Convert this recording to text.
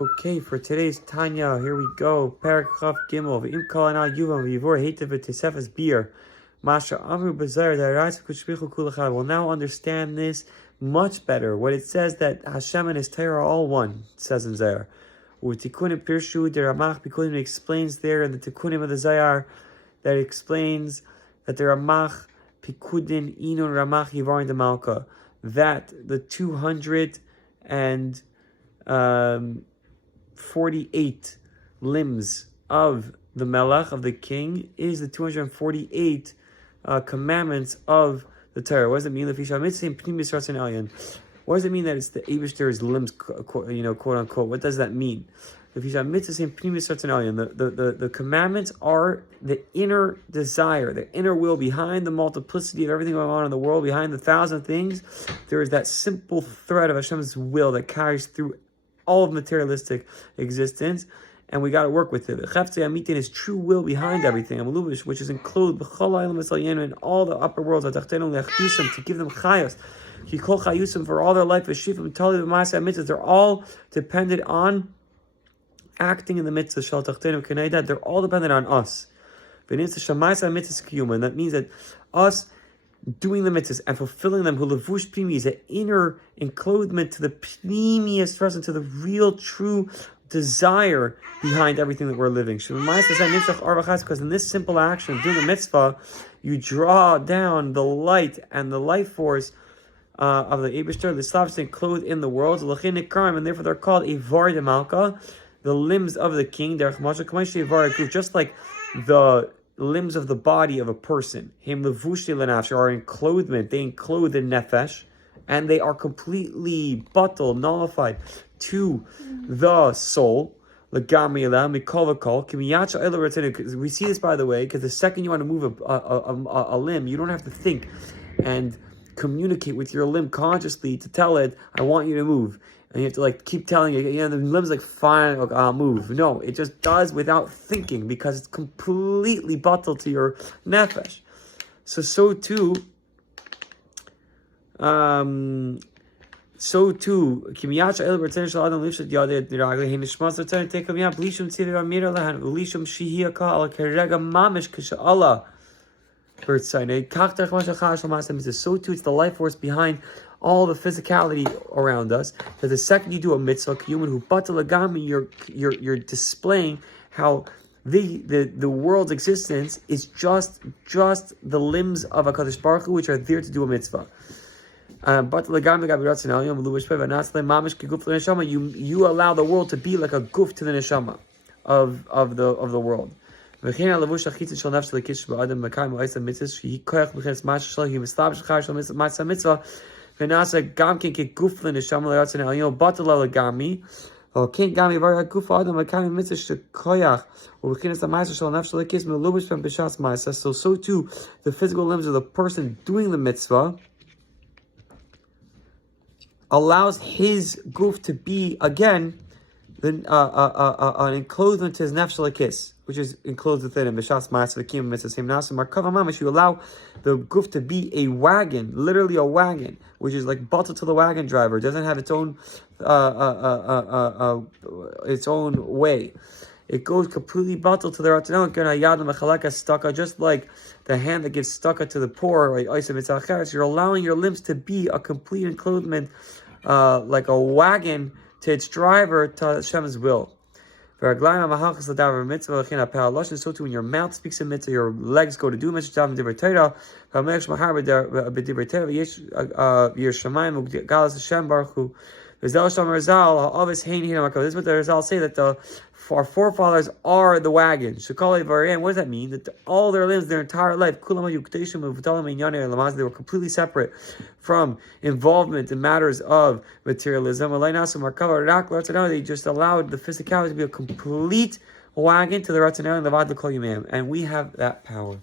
Okay, for today's Tanya, here we go. Perak Chav Gimel. V'im kol ana yuvam v'yivor heitev v'tesefes beer. Masha amru b'zayr da'arais v'kushvichu kulachad. We'll now understand this much better. What it says that Hashem and His Torah are all one. It says in Zayar. U'tikunim pirshu de'ramach bikunim explains there in the tikunim of the Zayar that explains that the Ramach pikudin inun ramach yivarin de malka, that the 248 limbs of the Melech, of the king, is the 248 commandments of the Torah. What does it mean? What does it mean that it's the Eibishter's limbs, quote unquote? What does that mean? The commandments are the inner desire, the inner will behind the multiplicity of everything going on in the world, behind the thousand things. There is that simple thread of Hashem's will that carries through all of materialistic existence, and we got to work with it. The Cheftzei Amitin is true will behind everything, which is enclosed in all the upper worlds, to give them chayos, for all their life. They're all dependent on acting in the mitzvah. They're all dependent on us. And that means that us doing the mitzvahs and fulfilling them, hulavush pnimi, is an inner enclothement to the pnimius present, to the real, true desire behind everything that we're living. Because in this simple action of doing the mitzvah, you draw down the light and the life force of the Eibishter, the Slavs enclosed in the world, and therefore they're called Ivar de Malka, the limbs of the king, just like the limbs of the body of a person. Him levushi lenafsh are enclothement. They enclothe the nefesh, and they are completely nullified to the soul. We see this, by the way, because the second you want to move a limb, you don't have to think and communicate with your limb consciously to tell it, I want you to move. And you have to keep telling it, the limb's fine, I'll move. No, it just does without thinking, because it's completely bottled to your nefesh. So too, so too, it's the life force behind all the physicality around us. That the second you do a mitzvah, you're displaying how the world's existence is just the limbs of HaKadosh Baruch Hu, which are there to do a mitzvah. You allow the world to be like a guf to the neshama of the world. And this so too, the physical limbs of the person doing the mitzvah allows his guf to be again an enclosement to his nefesh lakis, which is enclosed within him. B'shas ma'aseh v'kiyum mitzvah same nasim markava mamash. You allow the guf to be a wagon, literally a wagon, which is like bottled to the wagon driver. It doesn't have its own way. It goes completely bottled to the ratanel. Just like the hand that gives staka to the poor. You're allowing your limbs to be a complete enclosement, like a wagon to its driver, to Hashem's will. So too, when your mouth speaks a mitzvah, your legs go to do mitzvah. This is what the Rizal say, that our forefathers are the wagon. What does that mean? That all their limbs, their entire life, they were completely separate from involvement in matters of materialism. They just allowed the physicality to be a complete wagon to the Ratzanel and the Vad L'Kol Yimim. And we have that power.